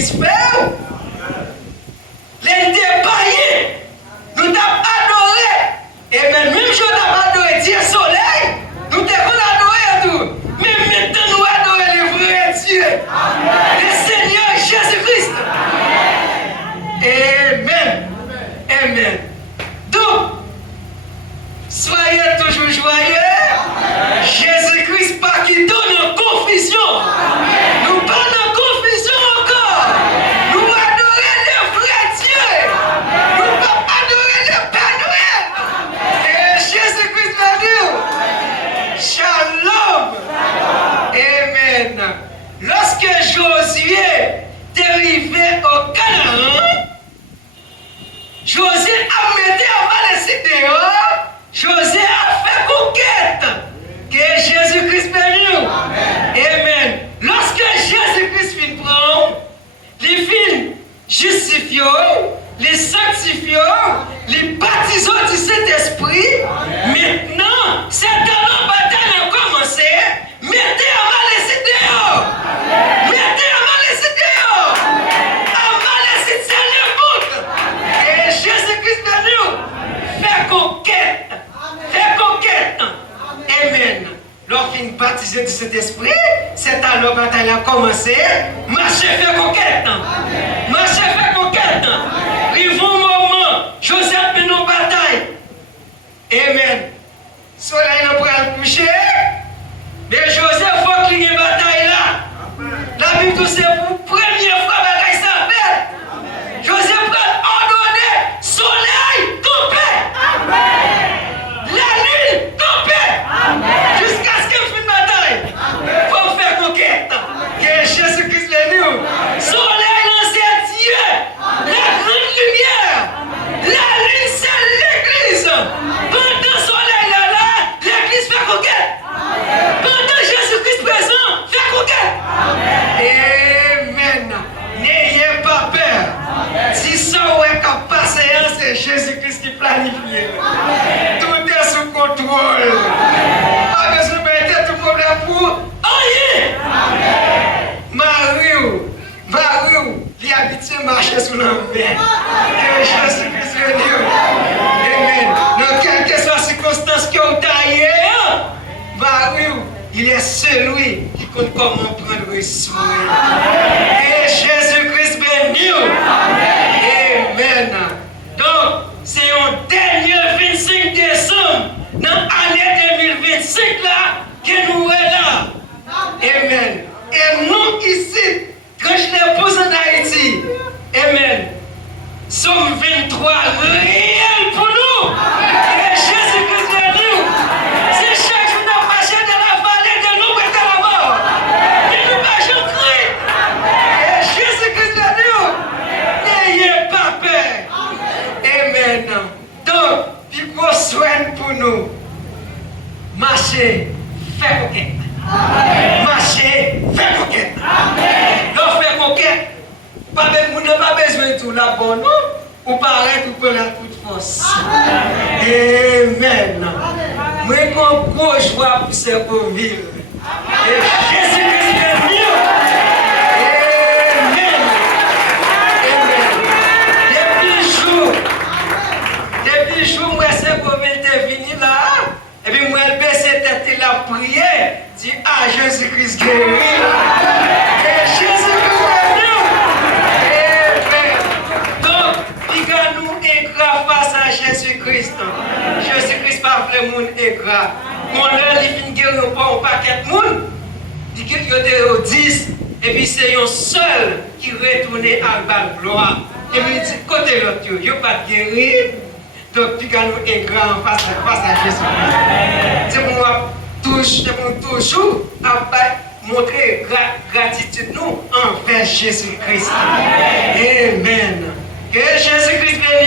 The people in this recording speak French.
Jésus-Christ fait. Les dépaillés, nous t'avons adoré. Et même je t'ai adoré Dieu soleil, nous t'avons adoré tout. Mais maintenant nous adorons le vrai Dieu, le Seigneur Jésus-Christ. Amen. Amen. Donc, soyez toujours joyeux. Jésus-Christ pas qui donne en confusion. Nous pas en confusion encore. Nous adorons le vrai Dieu. Nous pas adorer le Père Noël. Et Jésus-Christ va dire Shalom. Amen. Lorsque Josué est arrivé au Canaan, Josué a mis en mal dehors. Josué a fait conquête. Que Jésus-Christ bénisse. Amen. Lorsque Jésus-Christ vient prendre, les filles justifiés, les sanctifiés, les baptisés du Saint-Esprit, maintenant, cette bataille a commencé. Mettez en mal dehors. Mettez en mal dehors. En mal c'est le monde. Et Jésus-Christ bénisse. Fais conquête. Fais conquête. Amen. Lorsqu'il est baptisé du Saint-Esprit, c'est alors que la bataille a commencé. Marchez, fait conquête. Marchez, fait conquête. Arrive un moment, Joseph mène une bataille. Amen. Soleil n'a pas le coucher. Mais Joseph, faut qu'il y ait une bataille là. La Bible, c'est pour première fois que la bataille s'appelle. Joseph va ordonner soleil coupé. La lune coupée. Jusqu'à ce qu'il finisse la bataille. Il faut faire conquête. Que Jésus-Christ est nous. Soleil, c'est Dieu. La grande lumière. La lune, c'est l'église. Pendant le soleil là, l'église fait conquête. Pendant Jésus-Christ présent, fait conquête. Amen. N'ayez pas peur. Si ça est qu'à passer, c'est Jésus-Christ qui planifie. Tout est sous contrôle. Pas besoin de mettre tout problème pour rien. Marie, il habite à marcher sous l'envers. Que Jésus-Christ est Dieu. Amen. Dans quelle que soit la circonstance qui est taillée, Marie, il est celui qui compte comment prendre soin. Et Jésus-Christ béni. Amen. Donc, c'est un dernier 25 décembre, dans l'année 2025 là, que nous sommes là. Amen. Et nous ici, quand je l'épouse en Haïti, Amen, sommes 23 réels pour nous. Et Jésus-Christ est nous. C'est chaque jour nous marchons dans la vallée de l'ombre et de la mort. Et nous marchons cri. Et Jésus-Christ est nous. N'ayez pas peur. Amen. Donc, il faut soin pour nous. Marcher, faire conquête. Marcher, faire conquête. Donc, faire conquête. Pas besoin de tout la bonne, ou paraître ou pour la toute force. Amen. Moi, j'ai une grosse joie pour ce beau ville. Et Jésus-Christ est mieux. Amen. Amen. Depuis jour, moi, c'est pour venir là. Et puis, moi, je baisse tête et la prière. Dit, ah, Jésus-Christ guérit. Et Jésus-Christ est mieux. Face à Jésus-Christ. Jésus-Christ pas le monde ingrat. Mon heure, il finit guérir pas un paquet de monde. Il guérit 10. Et puis c'est un seul qui retourne à la gloire. Et puis il dit, côté l'autre, il n'y a pas guéri. Donc, il nous ingrat face à Jésus-Christ. C'est pour toujours montrer gratitude nous envers Jésus-Christ. Amen. Que Jésus-Christ bénisse.